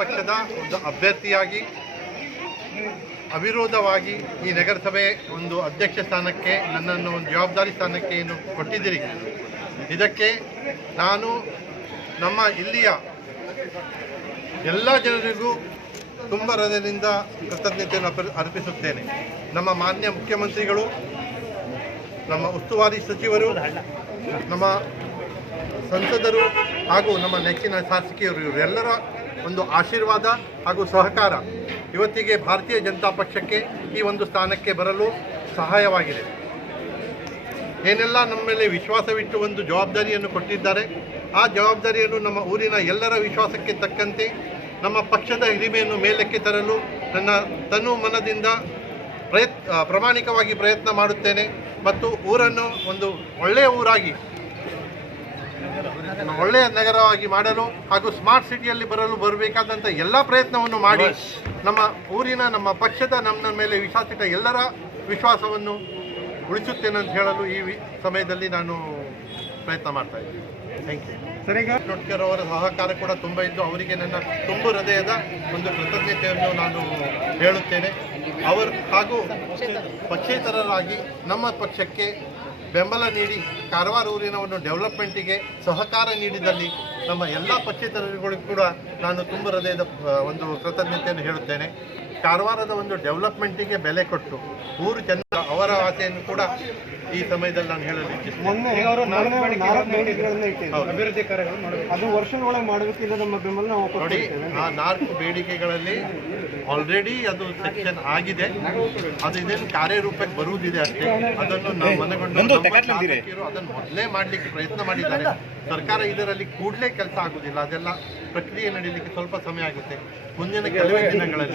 ಪಕ್ಷದ ಒಂದು ಅಭ್ಯರ್ಥಿಯಾಗಿ ಅವಿರೋಧವಾಗಿ ಈ ನಗರಸಭೆ ಒಂದು ಅಧ್ಯಕ್ಷ ಸ್ಥಾನಕ್ಕೆ ನನ್ನನ್ನು ಒಂದು ಜವಾಬ್ದಾರಿ ಸ್ಥಾನಕ್ಕೆ ಏನು ಕೊಟ್ಟಿದ್ದೀರಿ, ಇದಕ್ಕೆ ನಾನು ನಮ್ಮ ಇಲ್ಲಿಯ ಎಲ್ಲ ಜನರಿಗೂ ತುಂಬ ಹೃದಯದಿಂದ ಕೃತಜ್ಞತೆಯನ್ನು ಅರ್ಪಿಸುತ್ತೇನೆ. ನಮ್ಮ ಮಾನ್ಯ ಮುಖ್ಯಮಂತ್ರಿಗಳು, ನಮ್ಮ ಉಸ್ತುವಾರಿ ಸಚಿವರು, ನಮ್ಮ ಸಂಸದರು ಹಾಗೂ ನಮ್ಮ ನೆಚ್ಚಿನ ಶಾಸಕಿಯರು ಇವರೆಲ್ಲರ ಒಂದು ಆಶೀರ್ವಾದ ಹಾಗೂ ಸಹಕಾರ ಇವತ್ತಿಗೆ ಭಾರತೀಯ ಜನತಾ ಪಕ್ಷಕ್ಕೆ ಈ ಒಂದು ಸ್ಥಾನಕ್ಕೆ ಬರಲು ಸಹಾಯವಾಗಿದೆ. ಏನೆಲ್ಲ ನಮ್ಮ ಮೇಲೆ ವಿಶ್ವಾಸವಿಟ್ಟು ಒಂದು ಜವಾಬ್ದಾರಿಯನ್ನು ಕೊಟ್ಟಿದ್ದಾರೆ, ಆ ಜವಾಬ್ದಾರಿಯನ್ನು ನಮ್ಮ ಊರಿನ ಎಲ್ಲರ ವಿಶ್ವಾಸಕ್ಕೆ ತಕ್ಕಂತೆ ನಮ್ಮ ಪಕ್ಷದ ಹಿರಿಮೆಯನ್ನು ಮೇಲಕ್ಕೆ ತರಲು ನನ್ನ ತನು ಮನದಿಂದ ಪ್ರಾಮಾಣಿಕವಾಗಿ ಪ್ರಯತ್ನ ಮಾಡುತ್ತೇನೆ ಮತ್ತು ಊರನ್ನು ಒಂದು ಒಳ್ಳೆಯ ಊರಾಗಿ, ಒಳ್ಳೆಯ ನಗರವಾಗಿ ಮಾಡಲು ಹಾಗೂ ಸ್ಮಾರ್ಟ್ ಸಿಟಿಯಲ್ಲಿ ಬರಬೇಕಾದಂಥ ಎಲ್ಲ ಪ್ರಯತ್ನವನ್ನು ಮಾಡಿ ನಮ್ಮ ಊರಿನ, ನಮ್ಮ ಪಕ್ಷದ ನಮ್ಮ ಮೇಲೆ ವಿಶ್ವಾಸಿಟ್ಟ ಎಲ್ಲರ ವಿಶ್ವಾಸವನ್ನು ಉಳಿಸುತ್ತೇನೆ ಅಂತ ಹೇಳಲು ಈ ಸಮಯದಲ್ಲಿ ನಾನು ಪ್ರಯತ್ನ ಮಾಡ್ತಾ ಇದ್ದೀನಿ. Thank you. ಟೊಟ್ಕರ್ ಅವರ ಸಹಕಾರ ಕೂಡ ತುಂಬ ಇದ್ದು ಅವರಿಗೆ ನನ್ನ ತುಂಬ ಹೃದಯದ ಒಂದು ಕೃತಜ್ಞತೆಯನ್ನು ನಾನು ಹೇಳುತ್ತೇನೆ. ಅವರು ಹಾಗೂ ಪಕ್ಷೇತರರಾಗಿ ನಮ್ಮ ಪಕ್ಷಕ್ಕೆ ಬೆಂಬಲ ನೀಡಿ ಕಾರವಾರ ಊರಿನ ಒಂದು ಡೆವಲಪ್ಮೆಂಟಿಗೆ ಸಹಕಾರ ನೀಡಿದಲ್ಲಿ ನಮ್ಮ ಎಲ್ಲ ಪಕ್ಷೇತರರಿಗೂ ಕೂಡ ನಾನು ತುಂಬ ಹೃದಯದ ಒಂದು ಕೃತಜ್ಞತೆಯನ್ನು ಹೇಳುತ್ತೇನೆ. ಕಾರವಾರದ ಒಂದು ಡೆವಲಪ್ಮೆಂಟಿಗೆ ಬೆಲೆ ಕೊಟ್ಟು ಊರು ಚೆನ್ನ ಅವರ ಆಸೆಯನ್ನು ಕೂಡ ಈ ಸಮಯದಲ್ಲಿ ನಾನು ಹೇಳಲು ಅಭಿವೃದ್ಧಿ ಕಾರ್ಯಗಳು ಅದು ವರ್ಷದೊಳಗೆ ಮಾಡಬೇಕಿಲ್ಲ ನಮ್ಮ ಬೆಂಬಲ ನೋಡಿ. ಆ 4 ಬೇಡಿಕೆಗಳಲ್ಲಿ ಆಲ್ರೆಡಿ ಅದು ಸೆಕ್ಷನ್ ಆಗಿದೆ, ಅದು ಇದೇನು ಕಾರ್ಯರೂಪಕ್ಕೆ ಬರುವುದಿದೆ ಅಷ್ಟೇ. ಅದನ್ನು ನಾವು ಮನಗೊಂಡು ಅದನ್ನು ಮೊದಲೇ ಮಾಡಲಿಕ್ಕೆ ಪ್ರಯತ್ನ ಮಾಡಿದ್ದಾರೆ. ಸರ್ಕಾರ ಇದರಲ್ಲಿ ಕೂಡಲೇ ಕೆಲಸ ಆಗುವುದಿಲ್ಲ, ಅದೆಲ್ಲ ಪ್ರಕ್ರಿಯೆ ನಡೀಲಿಕ್ಕೆ ಸ್ವಲ್ಪ ಸಮಯ ಆಗುತ್ತೆ. ಮುಂದಿನ ಕೆಲವೇ ದಿನಗಳಲ್ಲಿ